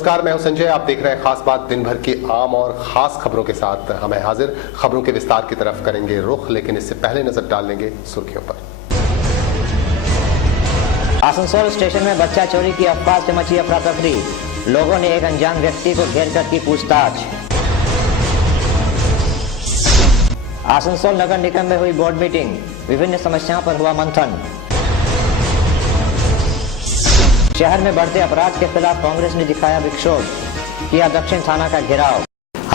नमस्कार, मैं हूं संजय। आप देख रहे हैं खास बात। दिन भर की आम और खास खबरों के साथ हमें हाजिर। खबरों के विस्तार की तरफ करेंगे रुख, लेकिन इससे पहले नजर डाल लेंगे सुर्खियों पर। आसनसोल स्टेशन में बच्चा चोरी की अफवाह से मची अफरा तफरी। लोगों ने एक अनजान व्यक्ति को घेर कर की पूछताछ। आसनसोल नगर निगम में हुई बोर्ड मीटिंग, विभिन्न समस्याओं पर हुआ मंथन। शहर में बढ़ते अपराध के खिलाफ कांग्रेस ने दिखाया विक्षोभ, किया दक्षिण थाना का घेराव।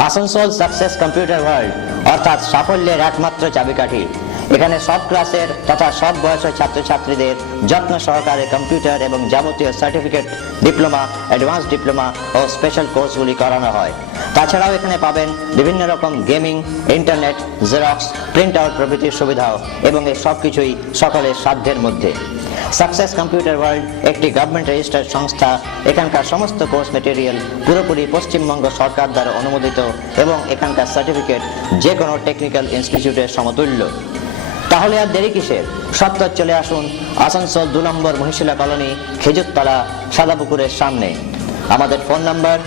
आसनसोल সাকসেস কম্পিউটার ওয়ার্ল্ড অর্থাৎ সাফল্যের একমাত্র চাবিকাঠি। এখানে সব ক্লাসের তথা সব বয়সের ছাত্রছাত্রীদের যত্ন সহকারে কম্পিউটার এবং যাবতীয় সার্টিফিকেট, ডিপ্লোমা, অ্যাডভান্স ডিপ্লোমা ও স্পেশাল কোর্সগুলি করানো হয়। তাছাড়াও এখানে পাবেন বিভিন্ন রকম gaming, internet, xerox, print out প্রভৃতির সুবিধাও এবং এই সব কিছুই সকলের সাধ্যের মধ্যে। সাকসেস কম্পিউটার ওয়ার্ল্ড একটি গভর্নমেন্ট রেজিস্টার্ড সংস্থা। এখানকার সমস্ত কোর্স মেটেরিয়াল পুরোপুরি পশ্চিমবঙ্গ সরকার দ্বারা অনুমোদিত এবং এখানকার সার্টিফিকেট যে কোনো টেকনিক্যাল ইনস্টিটিউটের সমতুল্য। তাহলে আর দেরি কিসের? সত্তর চলে আসুন আসানসোল 2 নম্বর মহিশিলা কলোনি, খেজুরতলা, সাদাপুকুরের সামনে। আমাদের phone number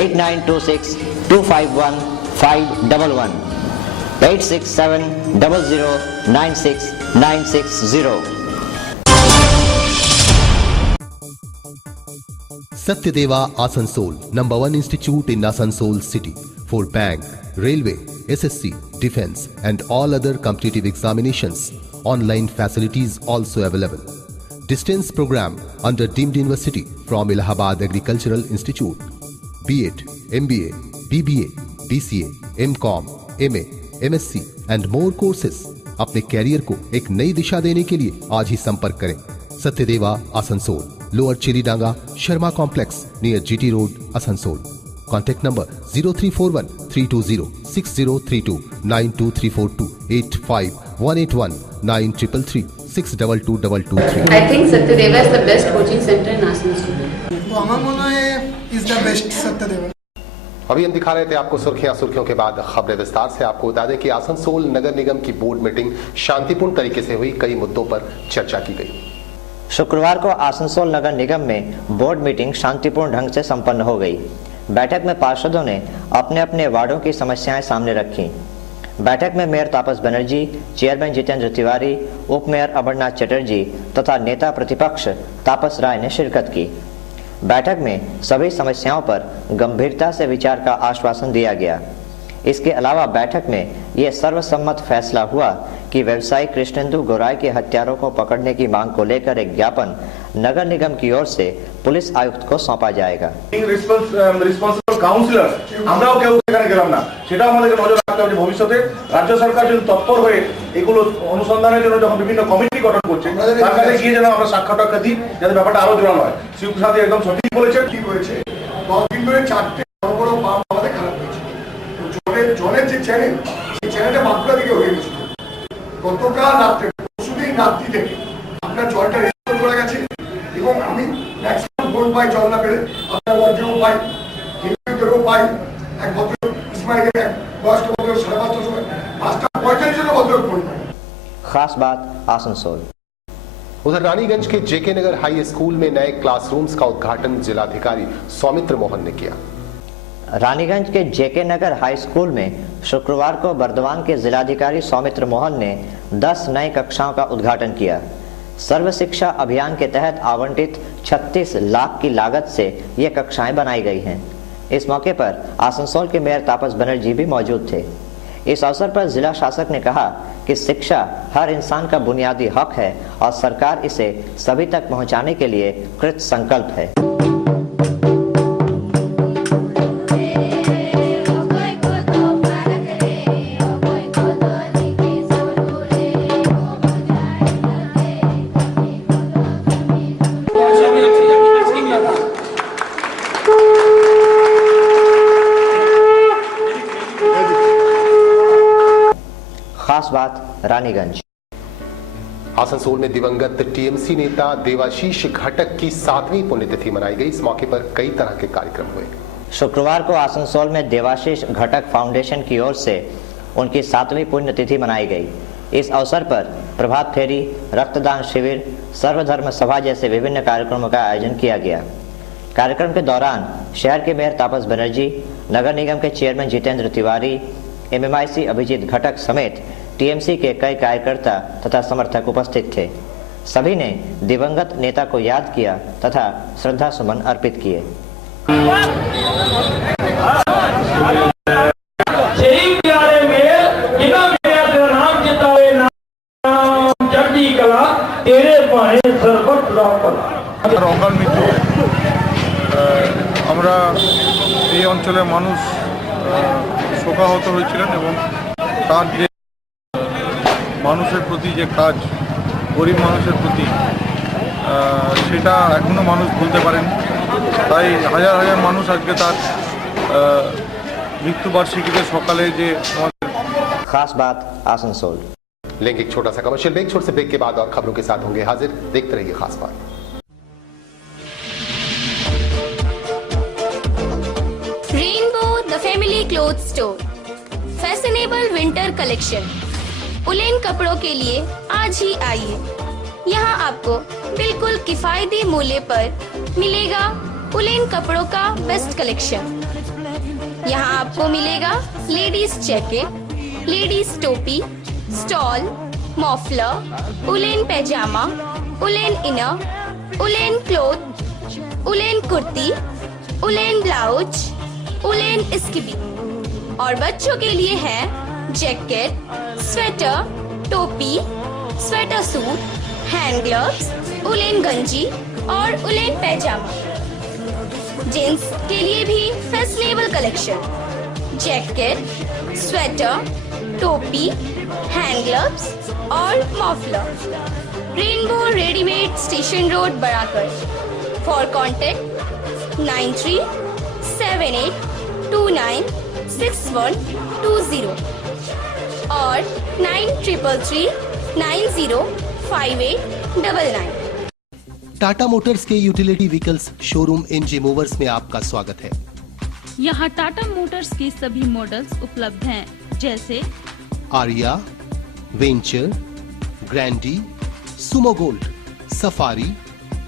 8926251511 8670096960। Satyadeva Asansol, number 1 institute in Asansol city for bank, railway, SSC, defense and all other competitive examinations. Online facilities also available. Distance program under deemed university from Allahabad Agricultural Institute. B.Ed, MBA, BBA, BCA, MCom, MA, MSc and more courses. अपने career को एक नई दिशा देने के लिए आज ही संपर्क करें। Satyadeva Asansol, lower Chiridanga, Sharma complex near GT road, Asansol. Contact number 0341-320-6032, 9234285181 93336222223। I think Satyadeva is the best coaching center in Asansol. तो हमारा मानना है इज द बेस्ट सत्यदेव। अभी हम दिखा रहे थे आपको सुर्खियों के बाद खबरें विस्तार से। आपको बता दें कि आसनसोल नगर निगम की बोर्ड मीटिंग शांतिपूर्ण तरीके से हुई। कई मुद्दों पर चर्चा की गई। शुक्रवार को आसनसोल नगर निगम में बोर्ड मीटिंग शांतिपूर्ण ढंग से संपन्न हो गई। बैठक में पार्षदों ने अपने अपने वार्डों की समस्याएं सामने रखी। बैठक में मेयर तापस बनर्जी, चेयरमैन जितेंद्र तिवारी, उप मेयर अमरनाथ चटर्जी तथा नेता प्रतिपक्ष तापस राय ने शिरकत की। बैठक में सभी समस्याओं पर गंभीरता से विचार का आश्वासन दिया गया। इसके अलावा बैठक में यह सर्वसम्मत फैसला हुआ कि व्यवसायी कृष्णेंदु गौराई के हत्यारों को पकड़ने की मांग को लेकर एक ज्ञापन नगर निगम की ओर से पुलिस आयुक्त को सौंपा जाएगा। রেসপন্সিবল কাউন্সিলর আমরাও কেউ সেখানে গেলাম না, সেটা আমাদেরকে নজর রাখতে হবে। ভবিষ্যতে রাজ্য সরকার যদি তৎপর হয়ে এগুলো অনুসন্ধানের জন্য যখন বিভিন্ন কমিটি গঠন করছে, তার কাছে গিয়ে যেন আমরা সাক্ষাৎকার দিই, যাতে ব্যাপারটা আরো জোরালো হয়। শিব সাথী একদম সঠিক বলেছে। ঠিক হয়েছে, 10 দিন ধরে 4টে বড় বড় পাম্প আমাদের খারাপ হয়েছে। জলের যে চ্যানেল, সেই চ্যানেলটা বাঁকুড়া দিকে হয়ে গেছিল। গতকাল রাত্রে, পরশুদিন রাত্রি থেকে আপনার জলটা রেস্টোর করা গেছে এবং আমি ম্যাক্সিমাম ফোন পাই জল না পেলে। আপনার ওয়ার্ডেও পাই, কেন্দ্রেও পাই। এক ভদ্র ইসমাইলের এক বয়স্ক ভদ্র 5:30টার সময় 5:45 জন্য ভদ্র ফোন পাই। खास बात आसनसोल। उधर रानीगंज के जेके नगर हाई स्कूल में नए क्लासरूम्स का उद्घाटन जिलाधिकारी सौमित्र मोहन ने किया। रानीगंज के जेके नगर हाई स्कूल में शुक्रवार को बर्दवान के जिलाधिकारी सौमित्र मोहन ने 10 नई कक्षाओं का उद्घाटन किया। सर्व शिक्षा अभियान के तहत आवंटित 36 लाख की लागत से ये कक्षाएं बनाई गई हैं। इस मौके पर आसनसोल के मेयर तापस बनर्जी भी मौजूद थे। इस अवसर पर जिला शासक ने कहा कि शिक्षा हर इंसान का बुनियादी हक है और सरकार इसे सभी तक पहुंचाने के लिए कृत संकल्प है। खास बात रानीगंज। आसनसोल में दिवंगत टीएमसी नेता देवाशीष घटक की 7वीं पुण्यतिथि मनाई गई। इस मौके पर कई तरह के कार्यक्रम हुए। शुक्रवार को आसनसोल में देवाशीष घटक फाउंडेशन की ओर से उनकी 7वीं पुण्यतिथि मनाई गई। इस अवसर पर प्रभात फेरी, रक्तदान शिविर, सर्वधर्म सभा जैसे विभिन्न कार्यक्रमों का आयोजन किया गया। कार्यक्रम के दौरान शहर के मेयर तापस बनर्जी, नगर निगम के चेयरमैन जितेंद्र तिवारी, MMIC अभिजीत घटक समेत TMC के कई कार्यकर्ता तथा समर्थक उपस्थित थे। सभी ने दिवंगत नेता को याद किया तथा श्रद्धा सुमन अर्पित किए। অকাল মৃত্যু আমরা এই অঞ্চলের মানুষ শোকাহত হয়েছিলেন এবং তার যে মানুষের প্রতি যে কাজ গরিব মানুষের প্রতি সেটা এখনো মানুষ ভুলতে পারেন। তাই হাজার হাজার মানুষ আজকে তার মৃত্যুবার্ষিকীতে সকালে যে खास बात आसनसोल। लेंगे एक छोटा सा कमर्शियल ब्रेक। छोटे से ब्रेक के बाद और खबरों के साथ होंगे हाजिर। देखते रहिए खास बात। Rainbow the family cloth store, fashionable winter collection, woollen कपड़ों के लिए आज ही आइए। यहाँ आपको बिल्कुल किफायती मूल्य पर मिलेगा उलेन कपड़ों का बेस्ट कलेक्शन। यहाँ आपको मिलेगा लेडीज जैकेट, लेडीज टोपी, स्टॉल, मॉफलर, उलेन पैजामा, woollen inner, woollen cloth, woollen kurti, woollen blouse, woollen स्किबी। और बच्चों के लिए है जैकेट, स्वेटर, टोपी, sweater suit, hand gloves, woollen गंजी और उलेन पैजामा। जेंट्स के लिए भी फैशनेबल कलेक्शन, जैकेट, स्वेटर, टोपी, हैंड ग्लव्स और muffler. Rainbow readymade station road Barakar. For contact 9378296120 और 9333905899। टाटा मोटर्स के utility vehicles showroom NJ movers में आपका स्वागत है। यहाँ टाटा मोटर्स के सभी मॉडल्स उपलब्ध हैं, जैसे Aria, Venture, Grande, Sumo Gold, Safari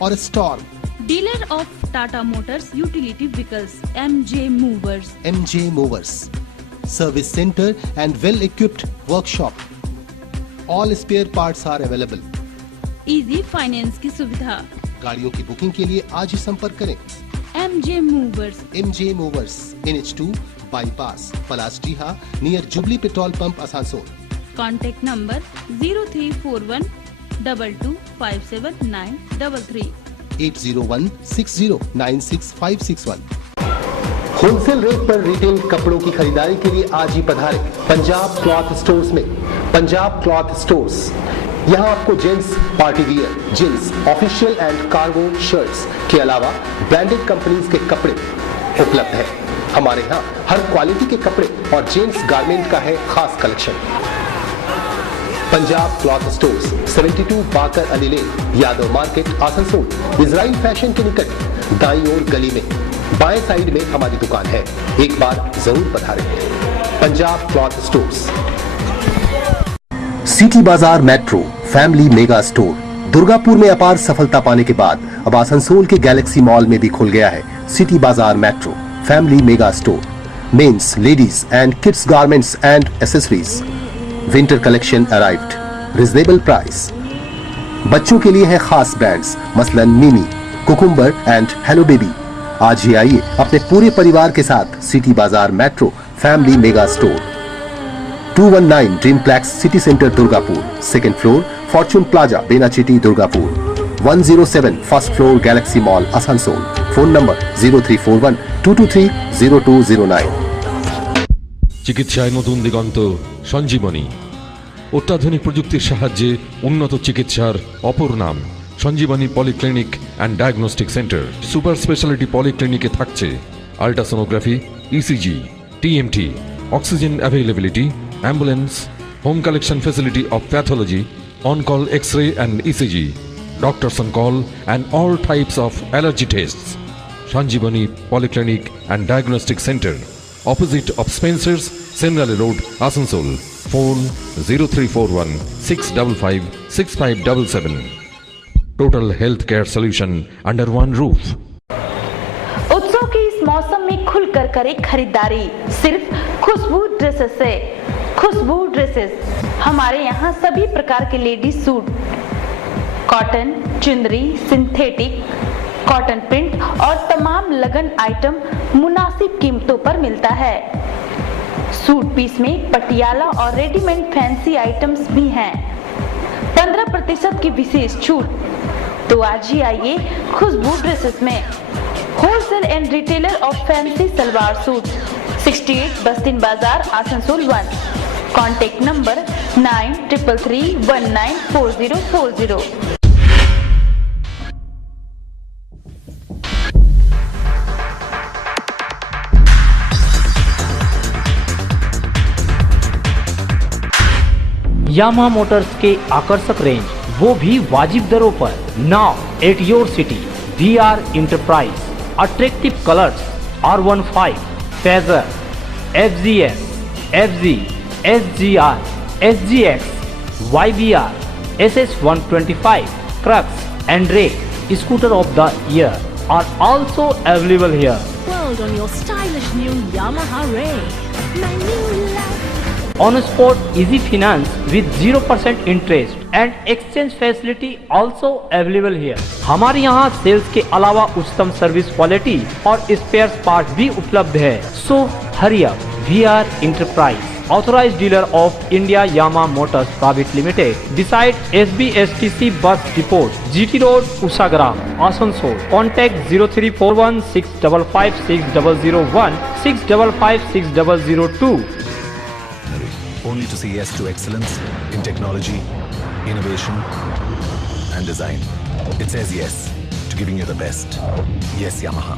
और Storm. Dealer of Tata Motors utility vehicles MJ movers. MJ movers, service centre and well equipped workshop. All spare parts are available. Easy finance की सुविधा। गाड़ियों की बुकिंग के लिए आज ही संपर्क करें। MJ movers. MJ movers, NH2 bypass, Palasdiha, near Jubilee petrol pump, Asansol. Contact number 034122579333 80160965561। Wholesale rate पर रिटेल कपड़ों की खरीदारी के लिए आज ही पधारें पंजाब क्लॉथ स्टोर्स में। पंजाब क्लॉथ स्टोर्स, यहाँ आपको gents party wear, jeans, official and cargo shirts के अलावा ब्रांडेड कंपनीज के कपड़े उपलब्ध है। हमारे यहाँ हर क्वालिटी के कपड़े और जेंट्स गारमेंट का है खास collection. Punjab cloth stores, 72 Bakar Ali lane, Yadav market, Asansol. Israel fashion के निकट दाईं ओर गली में बाएं साइड में हमारी दुकान है। एक बार जरूर पधारें। Punjab cloth stores. सिटी बाजार metro family mega store Durgapur में अपार सफलता पाने के बाद अब आसनसोल के गैलेक्सी मॉल में भी खुल गया है सिटी बाजार metro family mega store. Men's, ladies and kids garments and accessories. Winter collection arrived, reasonable price. बच्चों के लिए है खास ब्रांड्स, मसलन मिमी, कुकुम्बर एंड हेलो बेबी। आज ही आइए अपने पूरे परिवार के साथ सिटी बाजार metro family mega store, 219 Dreamplex city centre Durgapur, second floor fortune plaza Benachity Durgapur, 107 first floor galaxy mall Asansol. Phone number 034122300209। চিকিৎসায় নতুন দিগন্ত সঞ্জীবনী। অত্যাধুনিক প্রযুক্তির সাহায্যে উন্নত চিকিৎসার অপর নাম Sanjeevani polyclinic and diagnostic centre. Super speciality পলিক্লিনিকে থাকছে ultrasonography, ECG, TMT, oxygen availability, ambulance, home collection facility of pathology, on-call X-ray and ECG, doctors on call and all types of allergy tests. Sanjeevani Polyclinic and Diagnostic Center, opposite of Spencer's, Senrali Road, Asansol. Phone 0341 655 6577. Total healthcare solution under one roof. उत्सव की इस मौसम कर करे खरीदारी सिर्फ खुशबू dresses से। खुशबू dresses, हमारे यहाँ सभी प्रकार के लेडीज सूट, कॉटन, चुंदरी, सिंथेटिक, कॉटन प्रिंट और तमाम लगन आइटम मुनासिब कीमतों पर मिलता है। सूट पीस में पटियाला और रेडीमेड फैंसी आइटम्स भी हैं। 15% की विशेष छूट। तो आज ही आइए खुशबू ड्रेसेस में, wholesale and retailer of fancy salwar suit, 68 बस्तिन बाजार, Asansol 1। Contact number 9333194040। Yamaha Motors के आकर्षक रेंज, वो भी वाजिब दरों पर। Now at your city, VR enterprise, attractive colours, R15, phasor, FZS, FZ, SGR, SGX, YBR, SS125, Crux and Ray scooter of the year are also available here. World on your stylish new Yamaha Ray. My new life. On spot easy finance with 0% interest and exchange facility also available here. हमारे यहाँ sales के अलावा उच्चतम service quality और spheres part भी उपलब्ध है। So hurry up, VR Enterprise, authorized dealer of India Yamaha Motors Private Limited, beside SBSTC bus depot, GT Road, Usagram, Asansol. Contact 0341655601, 655602. Only to say yes to excellence in technology, innovation and design. It says yes to giving you the best. Yes Yamaha.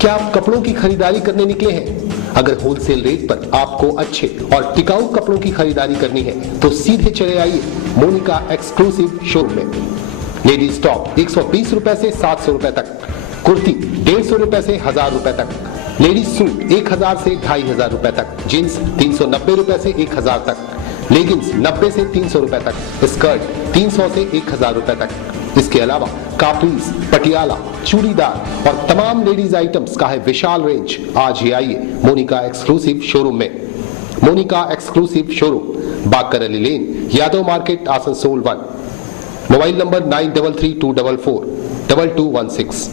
क्या आप कपड़ों की खरीदारी करने निकले हैं? अगर wholesale rate पर आपको अच्छे और टिकाऊ कपड़ों की खरीदारी करनी है तो सीधे चले आइए मोनिका एक्सक्लूसिव शोरूम में। लेडीज टॉप 120 रुपए से 700 रुपए तक, कुर्ती 150 रुपए से 1000 रुपए तक, लेडीज सूट 1000 से 2500 रुपए तक, जींस 390 रुपए से 1000 तक, लेगिंग्स 90 से 300 रुपए तक, स्कर्ट 300 से 1000 रुपए तक। इसके अलावा कापीज, पटियाला, चूड़ीदार और तमाम लेडीज आइटम्स का है विशाल रेंज। आज ही आइए मोनिका एक्सक्लूसिव शोरूम में। Monika exclusive showroom, Bakar Ali lane, Yadav market, Asansol 1। Mobile number 9332442216।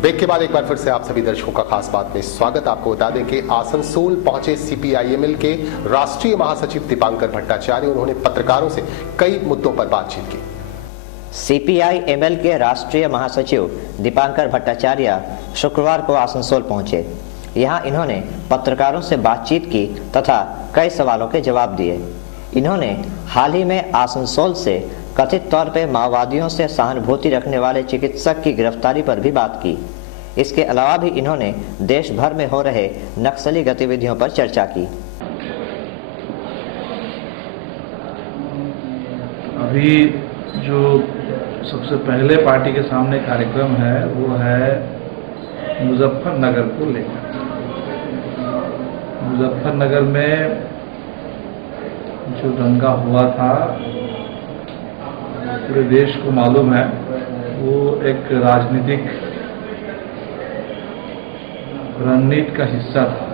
Break के बाद एक बार फिर से आप सभी दर्शकों का खास बात में स्वागत। आपको बता दें कि आसनसोल पहुंचे CPIML के राष्ट्रीय महासचिव दीपांकर भट्टाचार्य। उन्होंने पत्रकारों से कई मुद्दों पर बातचीत की। CPIML के राष्ट्रीय महासचिव दीपांकर भट्टाचार्य शुक्रवार को आसनसोल पहुंचे। यहां इन्होंने पत्रकारों से बातचीत की तथा कई सवालों के जवाब दिए। इन्होंने हाल ही में आसनसोल से कथित तौर पर माओवादियों से सहानुभूति रखने वाले चिकित्सक की गिरफ्तारी पर भी बात की। इसके अलावा भी इन्होंने देश भर में हो रहे नक्सली गतिविधियों पर चर्चा की। अभी जो सबसे पहले पार्टी के सामने कार्यक्रम है वो है मुजफ्फरनगर को लेकर। मुजफ्फरनगर में जो दंगा हुआ था पूरे देश को मालूम है, वो एक राजनीतिक रणनीति का हिस्सा था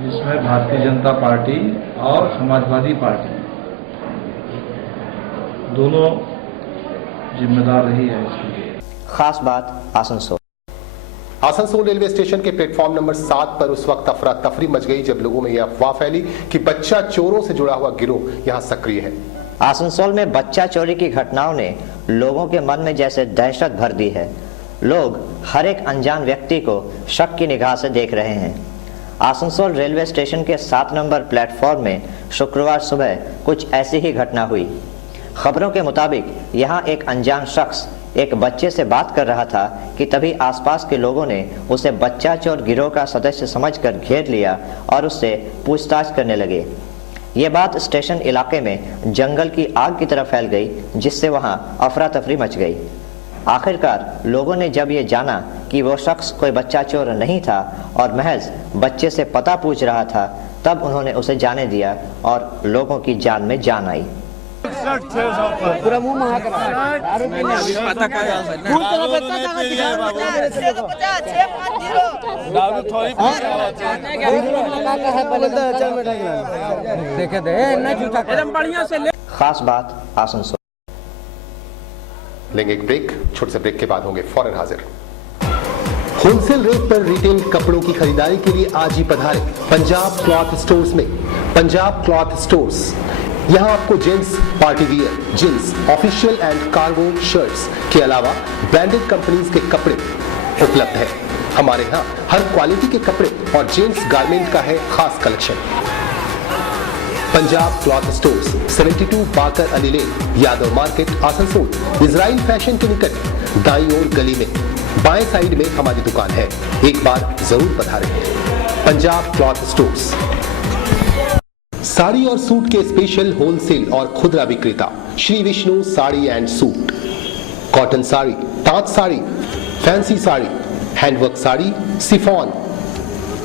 जिसमें भारतीय जनता पार्टी और समाजवादी पार्टी दोनों जिम्मेदार रही है इसमें। खास बात आसनसोल। आसनसोल रेलवे स्टेशन के प्लेटफॉर्म नंबर 7 पर उस वक्त अफरा तफरी मच गई जब लोगों में यह अफवाह फैली कि बच्चा चोरों से जुड़ा हुआ गिरोह यहां सक्रिय है। आसनसोल में बच्चा चोरी की घटनाओं ने लोगों के मन में जैसे दहशत भर दी है। लोग हर एक अनजान व्यक्ति को शक की निगाह से देख रहे हैं। आसनसोल रेलवे स्टेशन के 7 नंबर प्लेटफॉर्म में शुक्रवार सुबह कुछ ऐसी ही घटना हुई। खबरों के मुताबिक यहां एक अनजान शख्स एक बच्चे से बात कर रहा था कि तभी आसपास के लोगों ने उसे बच्चा चोर गिरोह का सदस्य समझकर घेर लिया और उससे पूछताछ करने लगे। ये बात स्टेशन इलाके में जंगल की आग की तरह फैल गई, जिससे वहां अफरा तफरी मच गई। आखिरकार लोगों ने जब ये जाना कि वो शख्स कोई बच्चा चोर नहीं था और महज बच्चे से पता पूछ रहा था, तब उन्होंने उसे जाने दिया और लोगों की जान में जान आई। पूरा मुंह महा करा दारू पीने पता का फूल तेरा बच्चा कहां दिखा दारू थोड़ी का है पहले तो चल बेटा देखे दे ना झूठा एकदम बढ़िया से ले। खास बात आसनसोल। लेंगे एक ब्रेक, छोटे से ब्रेक के बाद होंगे फौरन हाजिर। होलसेल रेट पर रिटेल कपड़ों की खरीदारी के लिए आज ही पधारें पंजाब क्लॉथ स्टोर्स में। पंजाब क्लॉथ स्टोर्स, यहां आपको gents party wear, jeans, official and cargo shirts के अलावा ब्रांडेड कंपनीज के कपड़े उपलब्ध है। हमारे यहाँ हर क्वालिटी के कपड़े और जेंट्स गारमेंट का है खास collection. Punjab cloth stores, 72 Bakar Ali lane, Yadav market, Asansol, Israel fashion के निकट, दाईं ओर गली में बाएं साइड में हमारी दुकान है। एक बार जरूर पधारें। पंजाब क्लॉथ स्टोर्स, साड़ी और सूट के स्पेशल होलसेल और खुदरा विक्रेता Shri Vishnu sari and suit. Cotton sari, tant sari, fancy sari, handwork sari, chiffon,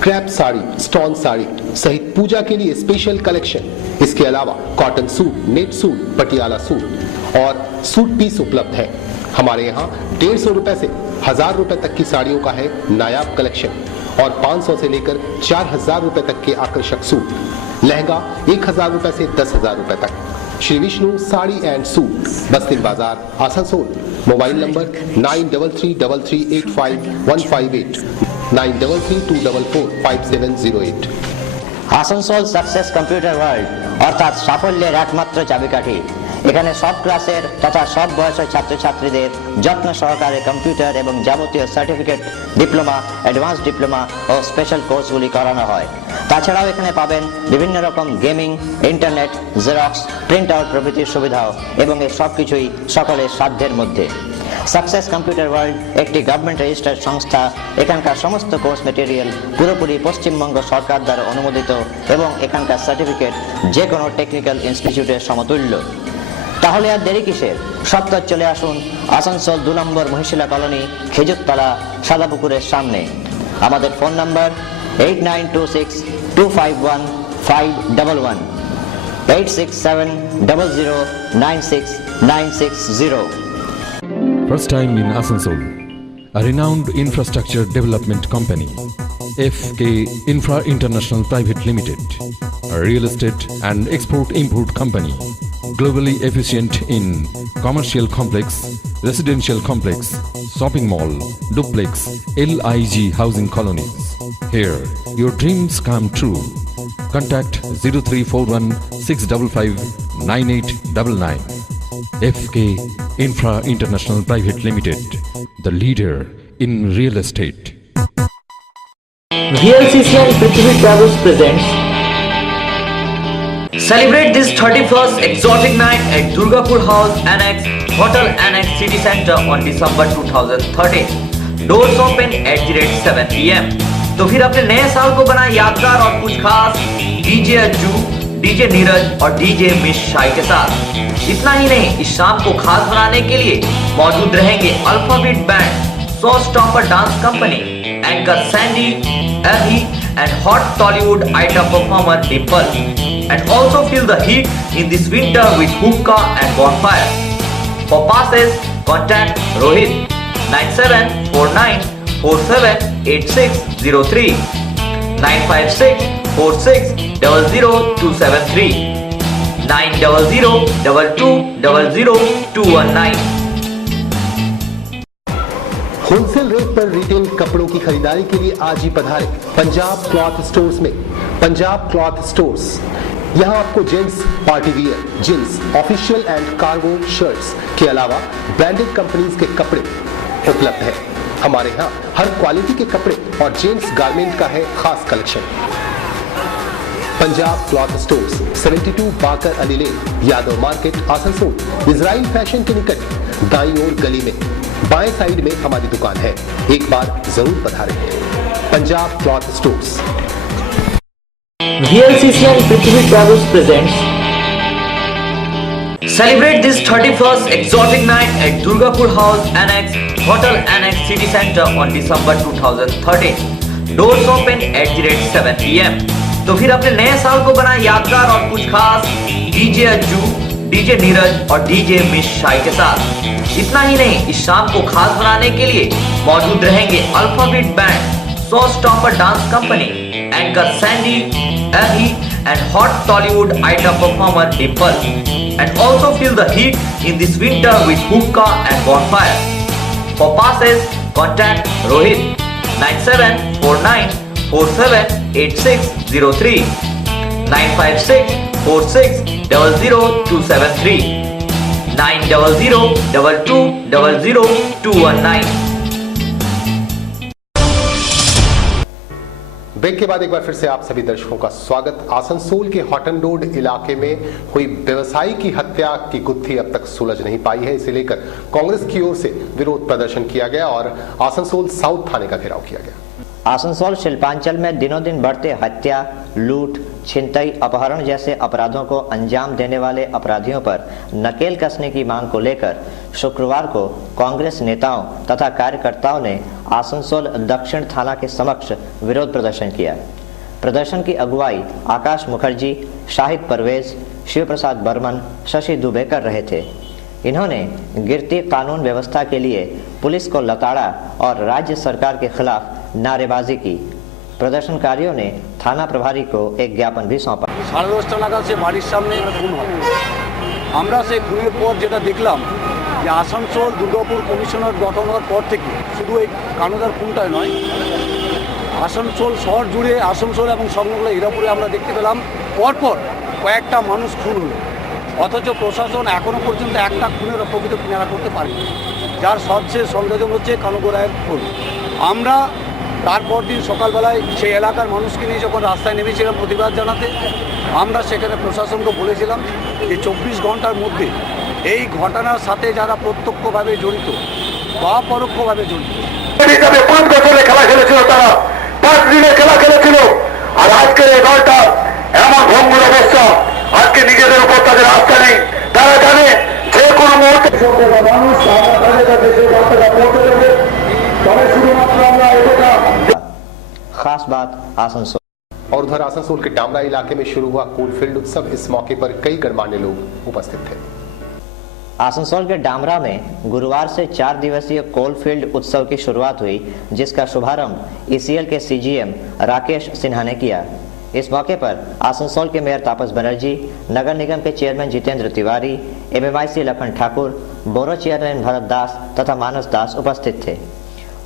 crepe sari, stone sari सहित पूजा के लिए स्पेशल कलेक्शन। इसके अलावा cotton suit, net suit, Patiala suit और सूट पीस उपलब्ध है। हमारे यहाँ 150 रुपए से 1000 रुपए तक की साड़ियों का है नायाब कलेक्शन और 500 से लेकर 4000 रुपए तक के आकर्षक सूट, लहंगा 1000 रुपए से 10,000 रुपए तक। श्री विष्णु साड़ी एंड सूट, बस्ती बाजार, Asansol. Mobile number 9333855158, 9332445708। Asansol success computer world অর্থাৎ সাফল্যের একমাত্র চাবিকাঠি। এখানে সব ক্লাসের তথা সব বয়সের ছাত্রছাত্রীদের যত্ন সহকারে কম্পিউটার এবং যাবতীয় সার্টিফিকেট, ডিপ্লোমা, অ্যাডভান্স ডিপ্লোমা ও স্পেশাল কোর্সগুলি করানো হয়। তাছাড়াও এখানে পাবেন বিভিন্ন রকম gaming, internet, xerox, print out প্রভৃতির সুবিধাও এবং এই সব কিছুই সকলের সাধ্যের মধ্যে। সাকসেস কম্পিউটার ওয়ার্ল্ড একটি গভর্নমেন্ট রেজিস্টার্ড সংস্থা। এখানকার সমস্ত কোর্স মেটেরিয়াল পুরোপুরি পশ্চিমবঙ্গ সরকার দ্বারা অনুমোদিত এবং এখানকার সার্টিফিকেট যে কোনো টেকনিক্যাল ইনস্টিটিউটের সমতুল্য। তাহলে আর দেরি কিসের? সত্তর চলে আসুন আসানসোল 2 নম্বর মহিশিলা কলোনি, খেজুরতলা, সাদাপুকুরের সামনে। আমাদের phone number 8926251511, 8670096960। First time in Asansol, a renowned infrastructure development company, FK Infra International Private Limited, a real estate and export-import company, globally efficient in commercial complex, residential complex, shopping mall, duplex, LIG housing colonies. Here, your dreams come true. Contact 0341 655 9899. FK Infra International Private Limited, the leader in real estate. VLCC and Prithvi Travels presents Celebrate this 31st exotic night at Durgapur House Annex, Hotel Annex City Center on December 2013. Doors open at 7 PM. तो फिर अपने नए साल को बनाए यादगार और कुछ खास डीजे अज्जू, डीजे नीरज और डीजे मिश शाही के साथ। इतना ही नहीं, इस शाम को खास बनाने के लिए मौजूद रहेंगे Alphabeat band, show stopper dance company, anchor Sandy, AB and hot Tollywood item performer Dimple. And also feel the heat in this winter with hookah and bonfire. For passes, contact Rohit 9749478603, 95646000273, 90022000219। Wholesale rate पर retail कपड़ों की खरीदारी के लिए आज ही पधारें Punjab cloth stores में। पंजाब क्लॉथ स्टोर्स, यहाँ आपको gents party wear, jeans, official and cargo shirts के अलावा ब्रांडेड कंपनीज के कपड़े उपलब्ध है। हमारे यहाँ हर क्वालिटी के कपड़े और जेंट्स गारमेंट का है खास collection. Punjab cloth stores, 72 Bakar Ali lane, Yadav market, Asansol, Israel fashion के निकट, दाईं ओर गली में बाएं साइड में हमारी दुकान है। एक बार जरूर पधारें। Punjab cloth stores. VLCC and Prithvi Travels presents Celebrate this 31st exotic night at Durgapur House Annex, Hotel Annex City Center on December 2013. Doors open at 7 PM. तो फिर अपने नए साल को बनाए यादगार और कुछ खास डीजे अज्जू, डीजे नीरज और डीजे मिश शाही के साथ। इतना ही नहीं, इस शाम को खास बनाने के लिए मौजूद रहेंगे alphabet band, show stopper dance company, anchor Sandy, एही and hot Tollywood item performer Dimple, and also feel the heat in this winter with hookah and bonfire. For passes, contact Rohit 9749478603 95646000273 90022000219। Break के बाद एक बार फिर से आप सभी दर्शकों का स्वागत। आसनसोल के हॉटन रोड इलाके में हुई व्यवसायी की हत्या की गुत्थी अब तक सुलझ नहीं पाई है। इसे लेकर कांग्रेस की ओर से विरोध प्रदर्शन किया गया और आसनसोल साउथ थाने का घेराव किया गया। आसनसोल शिल्पांचल में दिनों दिन बढ़ते हत्या, लूट, छिनतई, अपहरण जैसे अपराधों को अंजाम देने वाले अपराधियों पर नकेल कसने की मांग को लेकर शुक्रवार को कांग्रेस नेताओं तथा कार्यकर्ताओं ने आसनसोल दक्षिण थाना के समक्ष विरोध प्रदर्शन किया। प्रदर्शन की अगुवाई आकाश मुखर्जी, शाहिद परवेज, शिव प्रसाद बर्मन, शशि दुबे कर रहे थे। इन्होंने गिरती कानून व्यवस्था के लिए पुलिस को लताड़ा और राज्य सरकार के खिलाफ नारेबाजी की। प्रदर्शनकारियों ने थाना प्रभारी को एक ज्ञापन भी सौंपा। 10:30 नागाद से बाड़ीर सामने खून হয়। আমরা সেই খুনের পর যেটা দেখলাম যে আসানসোল দুর্গাপুর কমিশনার গঠন হওয়ার পর থেকে শুধু এই কানুদার খুনটাই নয়, আসানসোল শহর জুড়ে আসানসোল এবং সংলগ্ন হীরাপুরে আমরা দেখতে পেলাম পরপর কয়েকটা মানুষ খুন হলো, অথচ প্রশাসন এখনো পর্যন্ত একটা খুনের প্রকৃত কিনারা করতে পারেনি, যার সবচেয়ে সংযোজন হচ্ছে কানুগোড়ায়ের খুন। আমরা তারপর দিন সকালবেলায় সেই এলাকার মানুষকে নিয়ে যখন রাস্তায় নেমেছিলাম প্রতিবাদ জানাতে, আমরা সেখানে প্রশাসনকে বলেছিলাম যে 24 ঘন্টার মধ্যে এই ঘটনার সাথে যারা প্রত্যক্ষভাবে জড়িত বা পরোক্ষভাবে জড়িত, 5 বছরে খেলা খেলেছিল, তারা 5 দিনে খেলা খেলেছিল, আর আজকের এই দলটা এমন ভঙ্গুর অবস্থা, আজকে নিজেদের উপর তাদের আস্থা নেই। তারা জানে যে কোনো মুহূর্তে মানুষ তাদের কাছে যে বার্তাটা পৌঁছে দেবে, তবে শুধুমাত্র আমরা এটা। खास बात आसनसोल। और उधर आसनसोल के डामरा इलाके में शुरू हुआ कोलफील्ड उत्सव। इस मौके पर कई गणमान्य लोग उपस्थित थे। आसनसोल के डामरा में गुरुवार से 4 दिवसीय कोलफील्ड उत्सव की शुरुआत हुई, जिसका शुभारंभ ईसीएल के सीजीएम राकेश सिन्हा ने किया। इस मौके पर आसनसोल के मेयर तापस बनर्जी, नगर निगम के chairman Jitendra Tiwari, MMIC Lakhan Thakur, borough chairman Bharat Das तथा मानस दास उपस्थित थे।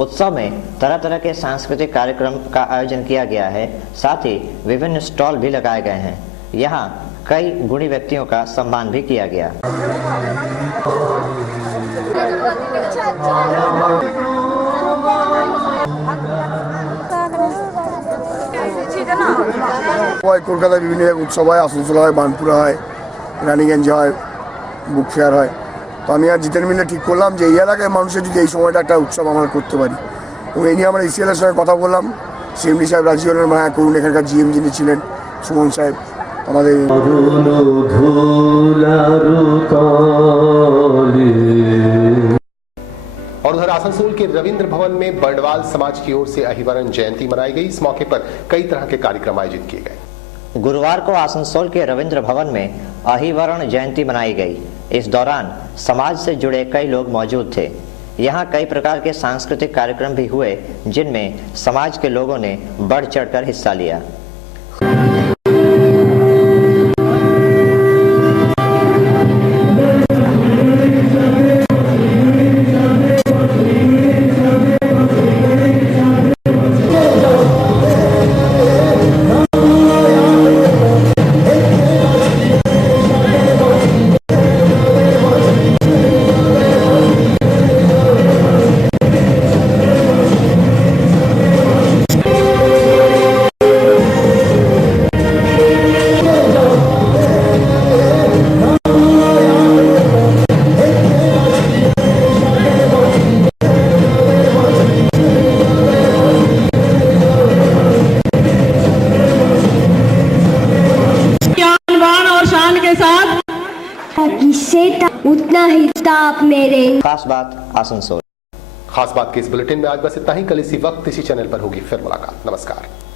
उत्सव में तरह तरह के सांस्कृतिक कार्यक्रम का आयोजन किया गया है, साथ ही विभिन्न स्टॉल भी लगाए गए हैं। यहाँ कई गुणी व्यक्तियों का सम्मान भी किया गया। কলকাতায় বিভিন্ন উৎসব হয়, আসানসোল হয়, বানপুরা হয়, রানীগঞ্জ হয়, বুক ফেয়ার হয়। তো আমি আর জিতেন মিলে ঠিক করলাম যে এই এলাকায় মানুষের যদি এই সময়টা একটা উৎসব আমরা করতে পারি, এবং এই নিয়ে আমরা ইসিএলের সঙ্গে কথা বললাম। সিএমডি সাহেব রাজি হলেন, মায়া করুন। এখানকার জিএম যিনি ছিলেন সুমন সাহেব আমাদের। और उधर आसनसोल के रविंद्र भवन में बर्डवाल समाज की ओर से अहिवरण जयंती मनाई गई। इस मौके पर कई तरह के कार्यक्रम आयोजित किए गए। गुरुवार को आसनसोल के रविंद्र भवन में अहिवरण जयंती मनाई गई। इस दौरान समाज से जुड़े कई लोग मौजूद थे। यहाँ कई प्रकार के सांस्कृतिक कार्यक्रम भी हुए, जिनमें समाज के लोगों ने बढ़ चढ़कर हिस्सा लिया। उतना ही ताप मेरे। खास बात आसनसोल। खास बात के इस बुलेटिन में आज बस इतना ही। कल इसी वक्त इसी चैनल पर होगी फिर मुलाकात। नमस्कार।